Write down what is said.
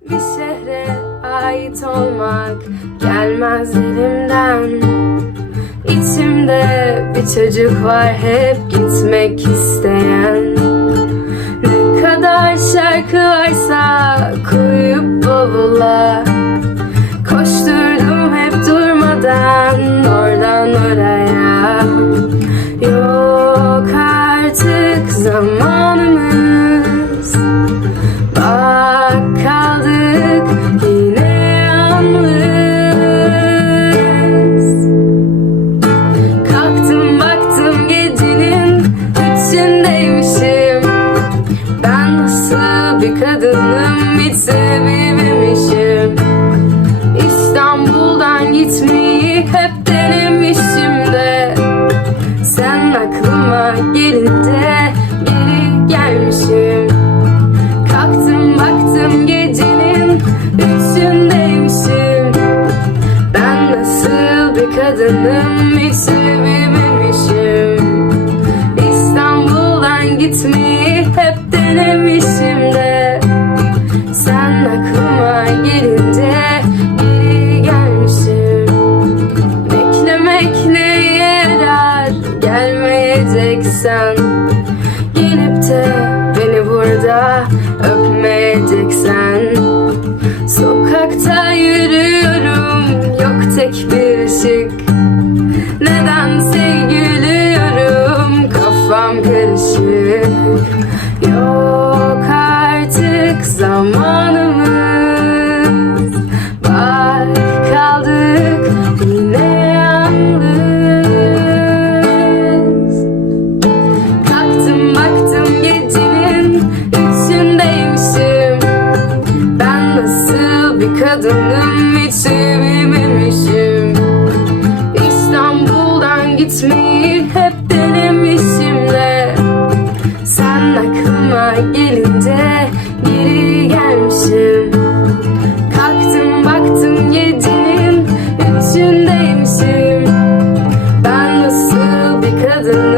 Bir şehre ait olmak gelmez elimden. İçimde bir çocuk var hep gitmek isteyen. Ne kadar şarkı varsa koyup bavula Koşturdum hep durmadan oradan oraya. Yok artık zamanımız içindeymişim. Ben nasıl bir kadınım hiç sevememişim. İstanbul'dan gitmeyi hep denemişim de. Sen aklıma gelince geri gelmişim. Kalktım baktım gecenin üçündeymişim. Ben nasıl bir kadınım hiç sevememişim gitmeyi hep denemişim de. Sen aklıma gelince geri gelmişim. Beklemekle yarar gelmeyeceksen Yok artık zamanımız. Bak kaldık yine yalnız. Kalktım baktım gecenin üçündeymişim Ben nasıl bir kadınım hiç sevememişim İstanbul'dan gitmeyi aklıma gelince geri gelmişim. Kalktım baktım gecenin üçündeymişim. Ben nasıl bir kadınım